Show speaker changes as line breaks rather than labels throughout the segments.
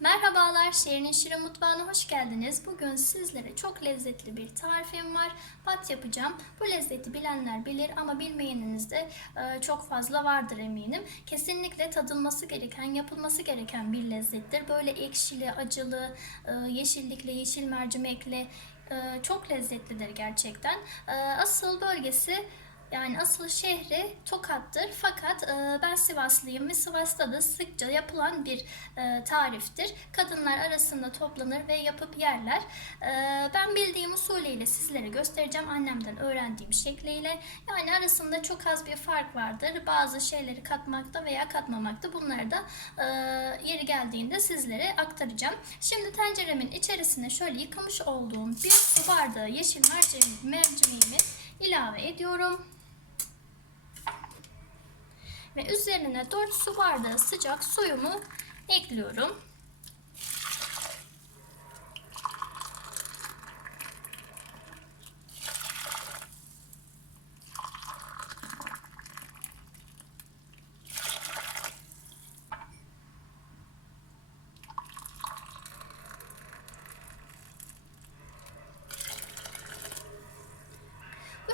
Merhabalar, Şehrin Şirin Mutfağı'na hoş geldiniz. Bugün sizlere çok lezzetli bir tarifim var. Pat yapacağım. Bu lezzeti bilenler bilir ama bilmeyeniniz de e, çok fazla vardır eminim. Kesinlikle tadılması gereken, yapılması gereken bir lezzettir. Böyle ekşili, acılı, e, yeşillikle, yeşil mercimekle e, çok lezzetlidir gerçekten. Asıl bölgesi yani asıl şehri Tokat'tır fakat e, ben Sivaslıyım ve Sivas'ta da sıkça yapılan bir e, tariftir. Kadınlar arasında toplanır ve yapıp yerler. E, ben bildiğim usulüyle sizlere göstereceğim annemden öğrendiğim şekliyle. Yani arasında çok az bir fark vardır. Bazı şeyleri katmakta veya katmamakta bunları da e, yeri geldiğinde sizlere aktaracağım. Şimdi tenceremin içerisine şöyle yıkamış olduğum bir su bardağı yeşil mercim- mercimeğimi ilave ediyorum. Ve üzerine 4 su bardağı sıcak suyumu ekliyorum.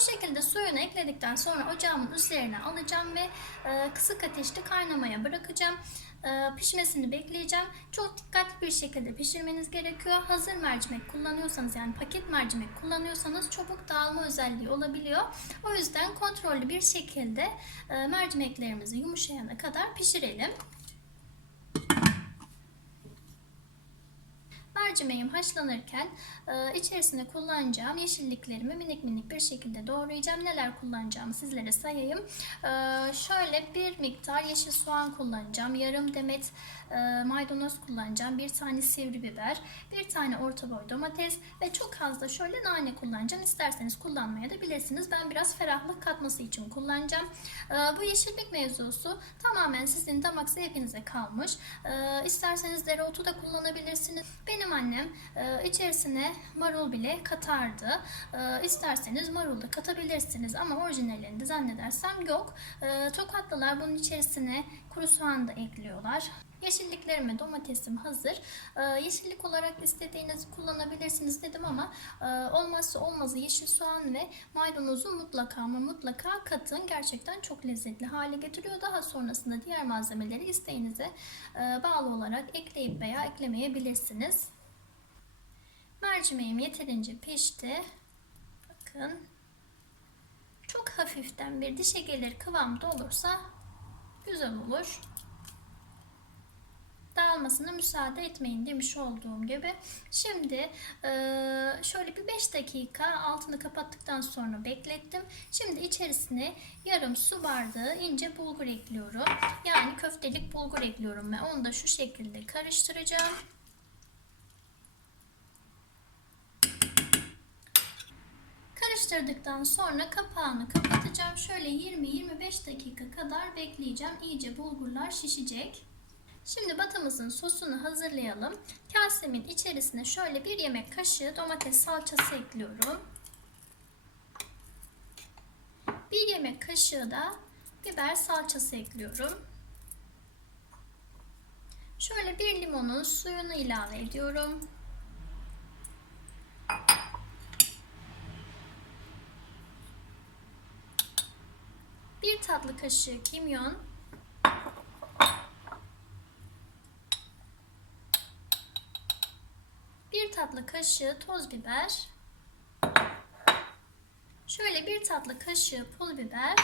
Bu şekilde suyunu ekledikten sonra ocağımın üzerine alacağım ve e, kısık ateşte kaynamaya bırakacağım. E, pişmesini bekleyeceğim. Çok dikkatli bir şekilde pişirmeniz gerekiyor. Hazır mercimek kullanıyorsanız yani paket mercimek kullanıyorsanız çabuk dağılma özelliği olabiliyor. O yüzden kontrollü bir şekilde e, mercimeklerimizi yumuşayana kadar pişirelim. Mercimeğim haşlanırken e, içerisine kullanacağım yeşilliklerimi minik minik bir şekilde doğrayacağım. Neler kullanacağımı sizlere sayayım. E, şöyle bir miktar yeşil soğan kullanacağım. Yarım demet e, maydanoz kullanacağım. Bir tane sivri biber. Bir tane orta boy domates. Ve çok az da şöyle nane kullanacağım. İsterseniz kullanmaya da bilirsiniz. Ben biraz ferahlık katması için kullanacağım. E, bu yeşillik mevzusu tamamen sizin damak zevkinize kalmış. E, isterseniz dereotu da kullanabilirsiniz. Benim annem e, içerisine marul bile katardı. E, isterseniz marul da katabilirsiniz ama orijinalinde zannedersem yok. E, Tokatlılar bunun içerisine kuru soğan da ekliyorlar. Yeşilliklerim ve domatesim hazır. Ee, yeşillik olarak istediğinizi kullanabilirsiniz dedim ama e, olmazsa olmazı yeşil soğan ve maydanozu mutlaka ama mutlaka katın. Gerçekten çok lezzetli hale getiriyor. Daha sonrasında diğer malzemeleri isteğinize e, bağlı olarak ekleyip veya eklemeyebilirsiniz. Mercimeğim yeterince pişti. Bakın. Çok hafiften bir dişe gelir kıvamda olursa güzel olur dağılmasına müsaade etmeyin demiş olduğum gibi. Şimdi e, şöyle bir 5 dakika altını kapattıktan sonra beklettim. Şimdi içerisine yarım su bardağı ince bulgur ekliyorum. Yani köftelik bulgur ekliyorum ve onu da şu şekilde karıştıracağım. Karıştırdıktan sonra kapağını kapatacağım. Şöyle 20-25 dakika kadar bekleyeceğim. İyice bulgurlar şişecek. Şimdi batımızın sosunu hazırlayalım. Kasemin içerisine şöyle bir yemek kaşığı domates salçası ekliyorum. Bir yemek kaşığı da biber salçası ekliyorum. Şöyle bir limonun suyunu ilave ediyorum. Bir tatlı kaşığı kimyon, bir tatlı kaşığı toz biber, şöyle bir tatlı kaşığı pul biber,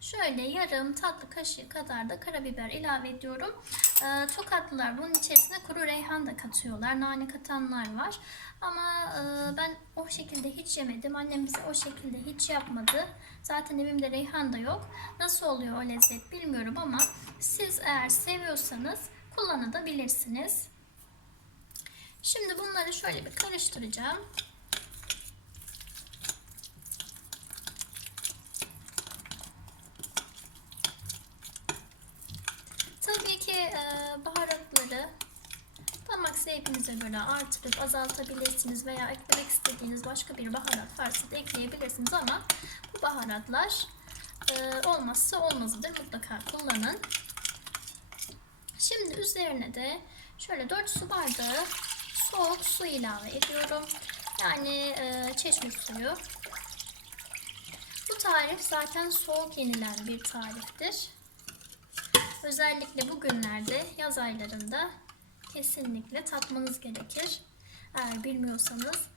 şöyle yarım tatlı kaşığı kadar da karabiber ilave ediyorum. Ee, Tokatlılar bunun içerisine kuru reyhan da katıyorlar, nane katanlar var. Ama e, ben o şekilde hiç yemedim. Annem bize o şekilde hiç yapmadı. Zaten evimde reyhan da yok. Nasıl oluyor o lezzet bilmiyorum ama siz eğer seviyorsanız kullanabilirsiniz. Şimdi bunları şöyle bir karıştıracağım. Tabii ki e, baharatları damak zevkinize göre artırıp azaltabilirsiniz veya eklemek istediğiniz başka bir baharat varsa da ekleyebilirsiniz ama bu baharatlar e, olmazsa olmazıdır. Mutlaka kullanın. Şimdi üzerine de şöyle 4 su bardağı soğuk su ilave ediyorum. Yani e, çeşme suyu. Bu tarif zaten soğuk yenilen bir tariftir. Özellikle bugünlerde yaz aylarında kesinlikle tatmanız gerekir. Eğer bilmiyorsanız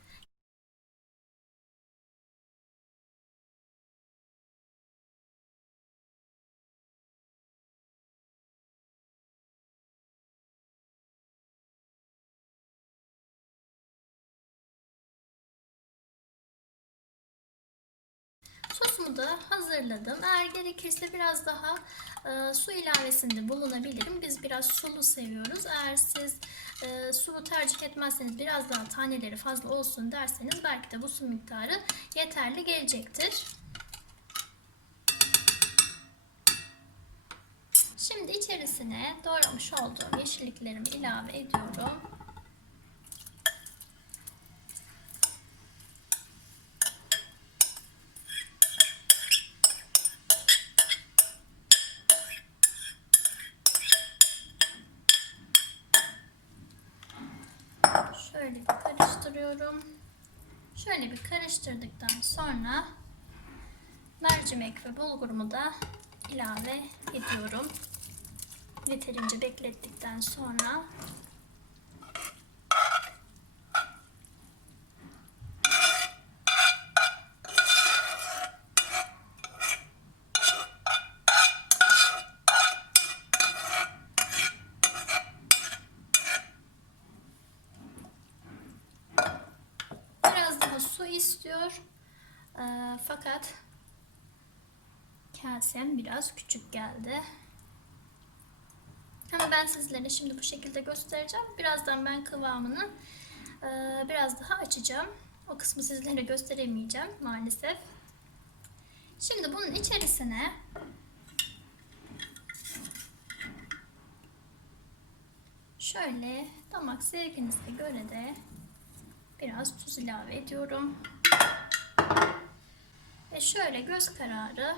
Sosumu da hazırladım. Eğer gerekirse biraz daha e, su ilavesinde bulunabilirim. Biz biraz sulu seviyoruz. Eğer siz e, sulu tercih etmezseniz biraz daha taneleri fazla olsun derseniz belki de bu su miktarı yeterli gelecektir. Şimdi içerisine doğramış olduğum yeşilliklerimi ilave ediyorum. Şöyle bir karıştırdıktan sonra mercimek ve bulgurumu da ilave ediyorum. Yeterince beklettikten sonra istiyor. Ee, fakat kasem biraz küçük geldi. Ama ben sizlere şimdi bu şekilde göstereceğim. Birazdan ben kıvamını e, biraz daha açacağım. O kısmı sizlere gösteremeyeceğim maalesef. Şimdi bunun içerisine şöyle damak zevkinize göre de biraz tuz ilave ediyorum. Ve şöyle göz kararı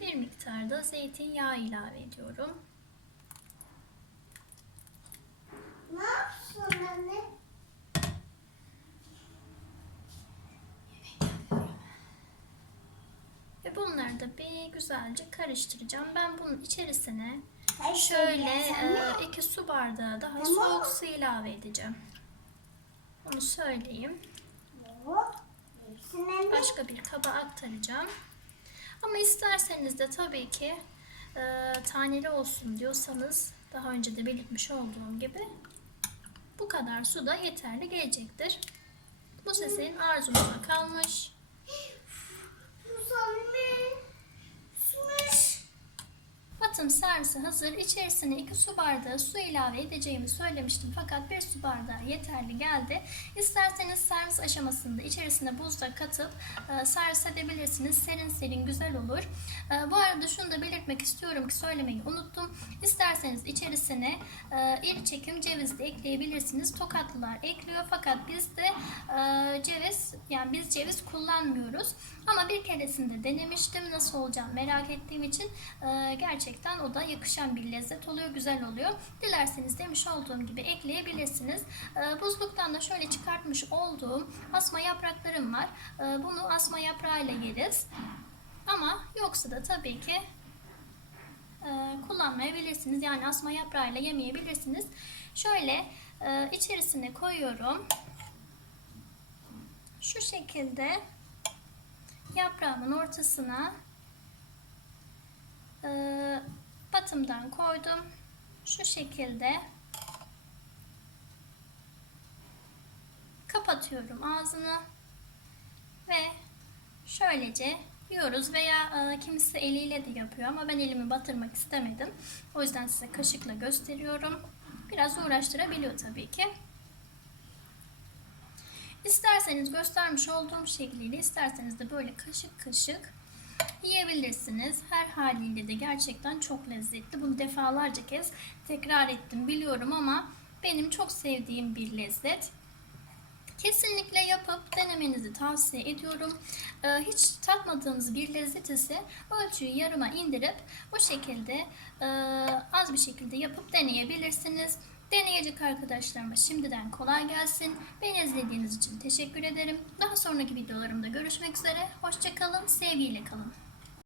bir miktarda zeytinyağı ilave ediyorum.
Ne yapsın anne?
Ve bunları da bir güzelce karıştıracağım. Ben bunun içerisine şöyle e, iki su bardağı daha soğuk su ilave edeceğim. Onu söyleyeyim. Başka bir kaba aktaracağım. Ama isterseniz de tabii ki e, taneli olsun diyorsanız daha önce de belirtmiş olduğum gibi bu kadar su da yeterli gelecektir. Bu sizin arzunuza kalmış. Batım servisi hazır. İçerisine 2 su bardağı su ilave edeceğimi söylemiştim fakat 1 su bardağı yeterli geldi. İsterseniz servis aşamasında içerisine buz da katıp e, servis edebilirsiniz. Serin serin güzel olur. E, bu arada şunu da belirtmek istiyorum ki söylemeyi unuttum. İsterseniz içerisine e, iri çekim ceviz de ekleyebilirsiniz. Tokatlılar ekliyor fakat bizde e, ceviz yani biz ceviz kullanmıyoruz. Ama bir keresinde denemiştim. Nasıl olacağını merak ettiğim için e, gerçekten o da yakışan bir lezzet oluyor. Güzel oluyor. Dilerseniz demiş olduğum gibi ekleyebilirsiniz. E, buzluktan da şöyle çıkartmış olduğum asma yapraklarım var. E, bunu asma yaprağıyla yeriz. Ama yoksa da tabii ki e, kullanmayabilirsiniz. Yani asma yaprağıyla yemeyebilirsiniz. Şöyle e, içerisine koyuyorum. Şu şekilde yaprağımın ortasına e, batımdan koydum. Şu şekilde kapatıyorum ağzını ve şöylece yiyoruz veya e, kimisi eliyle de yapıyor ama ben elimi batırmak istemedim. O yüzden size kaşıkla gösteriyorum. Biraz uğraştırabiliyor tabii ki. İsterseniz göstermiş olduğum şekliyle isterseniz de böyle kaşık kaşık yiyebilirsiniz. Her haliyle de gerçekten çok lezzetli. Bunu defalarca kez tekrar ettim biliyorum ama benim çok sevdiğim bir lezzet. Kesinlikle yapıp denemenizi tavsiye ediyorum. Ee, hiç tatmadığınız bir lezzet ise ölçüyü yarıma indirip bu şekilde e, az bir şekilde yapıp deneyebilirsiniz. Deneyecek arkadaşlarıma şimdiden kolay gelsin. Beni izlediğiniz için teşekkür ederim. Daha sonraki videolarımda görüşmek üzere. Hoşçakalın, sevgiyle kalın.